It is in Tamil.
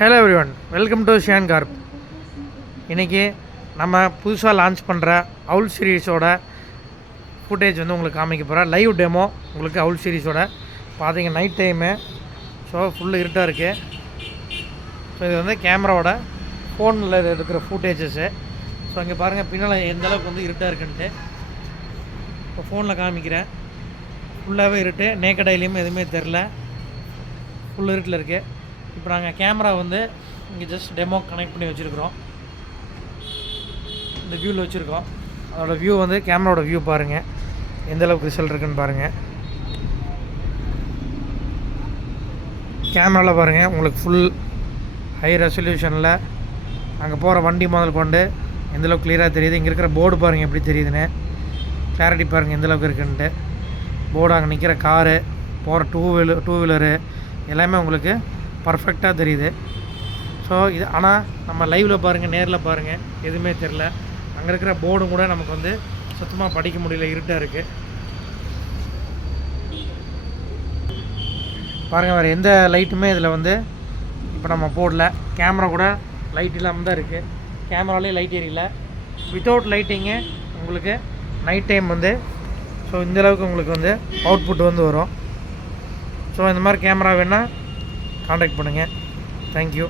Hello everyone, welcome to Shiyan corp. இன்றைக்கி நம்ம புதுசாக லான்ச் பண்ணுற அவுல் சீரீஸோட ஃபுட்டேஜ் வந்து உங்களுக்கு காமிக்க போகிறேன். லைவ் டெமோ உங்களுக்கு அவுல் சீரீஸோட பார்த்தீங்க. நைட் டைமு, ஸோ ஃபுல்லு இருட்டாக இருக்குது. ஸோ இது வந்து கேமராவோட ஃபோனில் இருக்கிற ஃபுட்டேஜஸ்ஸு. ஸோ இங்கே பாருங்கள் பின்னால் எந்த அளவுக்கு வந்து இருட்டாக இருக்குன்ட்டு. இப்போ ஃபோனில் காமிக்கிறேன். ஃபுல்லாகவே இருட்டு, நேக்கட் ஐலையும் எதுவுமே தெரில, ஃபுல் இருட்டில் இருக்குது. இப்போ நாங்கள் கேமரா வந்து இங்கே ஜஸ்ட் டெமோ கனெக்ட் பண்ணி வச்சுருக்குறோம். இந்த வியூவில் வச்சுருக்கோம். அதோடய வியூ வந்து கேமராவோட வியூ பாருங்கள், எந்த அளவுக்கு ரிசல்ட் இருக்குன்னு பாருங்கள். கேமராவில் பாருங்கள் உங்களுக்கு ஃபுல் ஹை ரெசல்யூஷனில் அங்கே போகிற வண்டி முதல் கொண்டு எந்தளவுக்கு கிளியராக தெரியுது. இங்கே இருக்கிற போர்டு பாருங்கள் எப்படி தெரியுதுன்னு, கிளாரிட்டி பாருங்கள் எந்தளவுக்கு இருக்குன்ட்டு. போர்டு அங்கே நிற்கிற காரு, போகிற டூ வீலரு எல்லாமே உங்களுக்கு பர்ஃபெக்டாக தெரியுது. ஸோ இது ஆனால் நம்ம லைவில் பாருங்கள், நேரில் பாருங்கள், எதுவுமே தெரில. அங்கே இருக்கிற போர்டும் கூட நமக்கு வந்து சுத்தமாக படிக்க முடியல, இருட்டாக இருக்குது. பாருங்கள், வேறு எந்த லைட்டுமே இதில் வந்து இப்போ நம்ம போடல. கேமரா கூட லைட் இல்லாமல் தான் இருக்குது. கேமராலேயே லைட் எரியல. வித்தவுட் லைட்டிங்கு உங்களுக்கு நைட் டைம் வந்து ஸோ இந்தளவுக்கு உங்களுக்கு வந்து அவுட்புட் வந்து வரும். ஸோ இந்த மாதிரி கேமரா வேணால் காண்டாக்ட் பண்ணுங்கள். தேங்க்யூ.